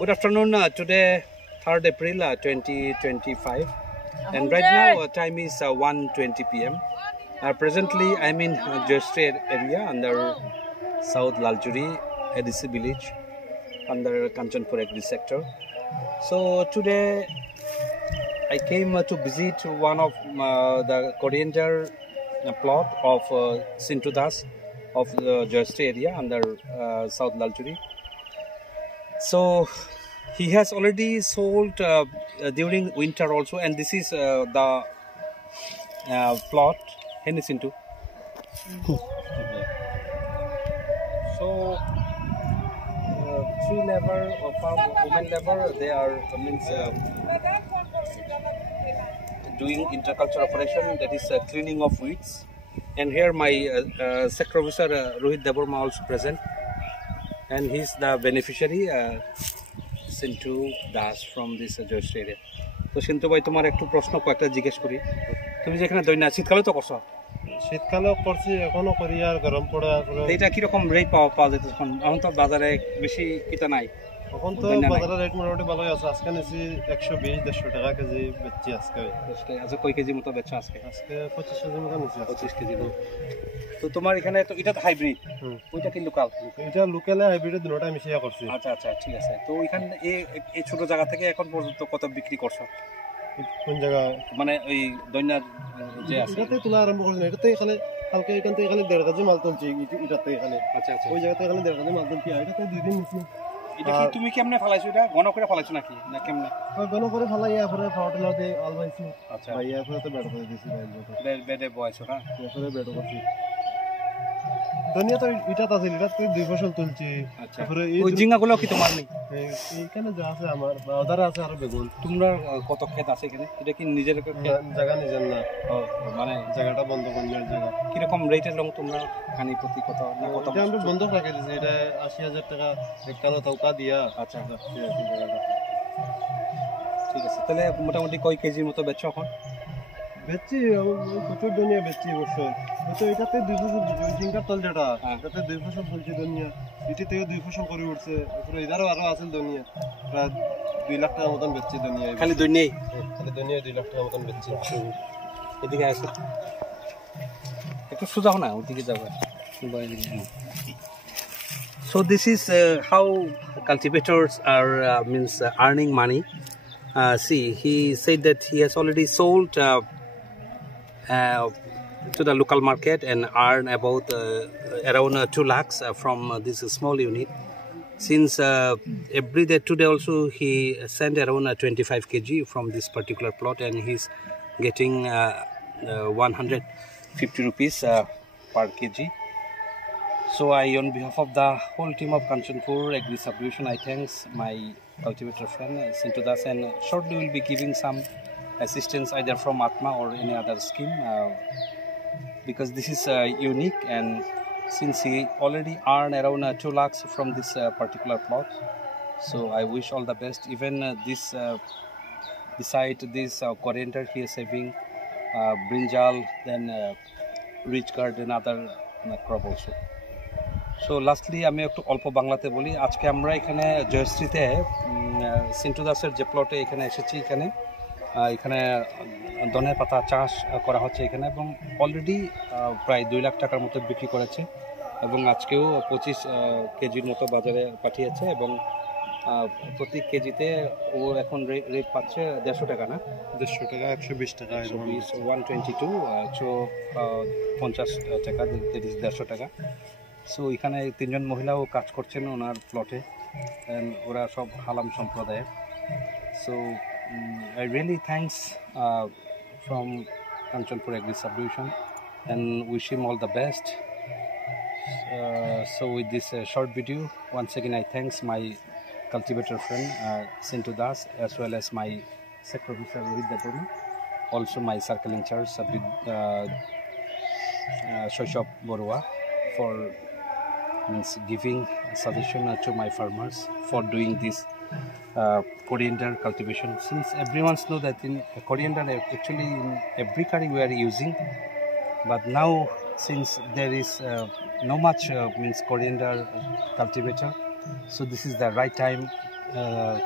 Good afternoon. Today, 3rd April 2025, and right now time is 1:20 p.m. Presently, I'm in Joystree area under South Laljuri ADC village under Kanchanpur Agri sector. So today, I came to visit one of the coriander plot of Sintu Das of the Joystree area under South Laljuri. So he has already sold during winter also, and this is the plot Sintu. So three labor or women labor, they are doing interculture operation, that is cleaning of weeds. And here my sector officer Rohit Deborma also present, and he's the beneficiary Sintu Das from this Joystree area. তো সিন্তু ভাই তোমার একটু প্রশ্ন কয়েকটা জিজ্ঞেস করি। তুমি যেখানে দৈনা শীতকালে তো করছো? শীতকালেও করছি, এখনো করি, আর গরম পড়া। এটা কিরকম রেট পাওয়া যেত এখন? এখন তো বাজারে বেশি কিতা নাই, এখন তো বাজারের রেট মোটামুটি ভালোই আছে। আজকে নিয়েছি 120-150 টাকা কেজি বেচছি আজকে। আচ্ছা, কয় কেজি মতো বেচছো আজকে? আজকে 25 কেজি মতো নিয়েছি। 25 কেজি। তো তোমার এখানে তো এটা তো হাইব্রিড, ওইটা কি লোকাল? এটা লোকালে হাইব্রিড দুটোটা মিশিয়ে করছি। আচ্ছা ঠিক আছে। তো এখানে এই ছোট জায়গা থেকে এখন পর্যন্ত কত বিক্রি করছো? কোন জায়গা মানে ওই দৈনার যে আছে এটাতে তোলা আরম্ভ করছি। এটাতে এখানে কালকে এখান থেকে এখানে 1.5 কেজি মাল তুলছি এটাতে এখানে। আচ্ছা ওই জায়গাতে এখানে 1.5 কেজি মাল তুলছি। এটাতে 2 দিন নিছি। এটা কি তুমি কেমনে ফলাইছো? এটা ঘন করে ফলাইছো নাকি না কেমনে? ঘন করে ফলাই, এরপরে পাউডারতে আলবাইছি। আচ্ছা ভাই, এরপরে তো বেড করে দিয়েছি। বেডে বয়ছো না? এরপরে বেড করছি। দুনিয়া তো এটাতে আছে, এটাতে 2 ফসল তুলছি। তারপরে ওই জিঙ্গাগুলো কি তোমার নেই? এইখানে যা আছে আমার, ওদার আছে আর বেগুন। তোমরা কত ক্ষেত আছে এখানে? এটা কি নিজের জায়গা? নিজের না, মানে জায়গাটা বন্ধ করনের জায়গা। কিরকম রেটের লং তোমরা খানি প্রতি কত না কত? আমরা বন্ধ রাখে দিয়েছি। এটা 80,000 টাকা একখানে তৌকা দিয়া। আচ্ছা ঠিক আছে। তাহলে মোটামুটি কয় কেজির মতো বেচছো এখন? বেচছি প্রচুর দুনিয়া বেচছি অবশ্যই। তো এটাতে 2 ফসল জিঙ্গার তল যেটা, এটাতে 2 ফসল তুলছি দুনিয়া। এটিতেও 2 ফসল করে উঠছে। তারপরে এদারও আরো আছে দুনিয়া, প্রায় 2 লাখ টাকার মতন বেচছি দুনিয়া। খালি দুনিয়াই? খালি দুনিয়ায় 2 লাখ টাকার মতন বেচছি। এদিকে আছে একটু সোজা না, ওদিকে যাবে। So this is how cultivators are earning money. See, he said that he has already sold to the local market and earn about around 2 lakhs from this small unit. Since every day, today also he sent around 25 kg from this particular plot, and he's getting 150 rupees per kg. So on behalf of the whole team of Kanchanpur Agri Subdivision, I thanks my cultivator friend Sintu Das, and shortly will be giving some assistance either from Atma or any other scheme, because this is unique, and since he already earned around 2 lakhs from this particular plot, so I wish all the best. Even this beside this coriander, he is saving brinjal, then rich gourd and other crop also. So lastly আমি একটু অল্প বাংলাতে বলি। আজকে আমরা এখানে জয়শ্রীতে সিন্টু দাসের যে প্লটে এখানে এসেছি, এখানে ধনের পাতা চাষ করা হচ্ছে এখানে, এবং অলরেডি প্রায় 2 লাখ টাকার মতো বিক্রি করেছে, এবং আজকেও 25 কেজির মতো বাজারে পাঠিয়েছে, এবং প্রতি কেজিতে ও এখন রেট পাচ্ছে 150 টাকা না? 150 টাকা, 120 টাকা, 122, 150 টাকা, 150 টাকা। সো এখানে 3 জন মহিলাও কাজ করছেন ওনার প্লটে, ওরা সব হালাম সম্প্রদায়ের। So I really thanks from Kanchanpur Agri Subdivision and wish him all the best. So with this short video, once again I thanks my cultivator friend Sintu Das, as well as my sector officer Rohit Deborma, also my circle in charge Shoshop Borua, for giving suggestion to my farmers for doing this coriander cultivation. Since everyone knows that in coriander actually in every curry we are using, but now since there is no much coriander cultivator, so this is the right time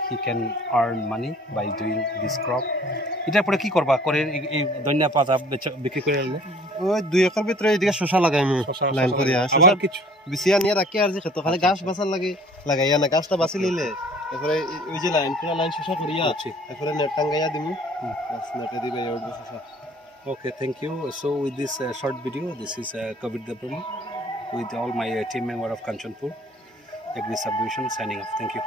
he can earn money by doing this crop. এটার পরে কি করবা করে এই ধনিয়া পাতা বিক্রি করে আনলে ওই 2 একর ভিতরে এদিকে শশা লাগাইমু লাইন করিয়া শশা কিছু বিছিয়া নিয়ে রাখি আর যে খেতো খালি গাছ বাঁচার লাগে লাগাইয়া না গাছটা বাঁচি লইলে তারপরে ওই যে লাইন পুরো লাইন শশা করিয়া তারপরে নেট টাঙ্গাইয়া দিমু বাস নেটে দিবে এই শশা Okay, thank you. So with this short video, this is Kabir Debrama with all my team member of Kanchanpur Agri Subdivision signing off. Thank you.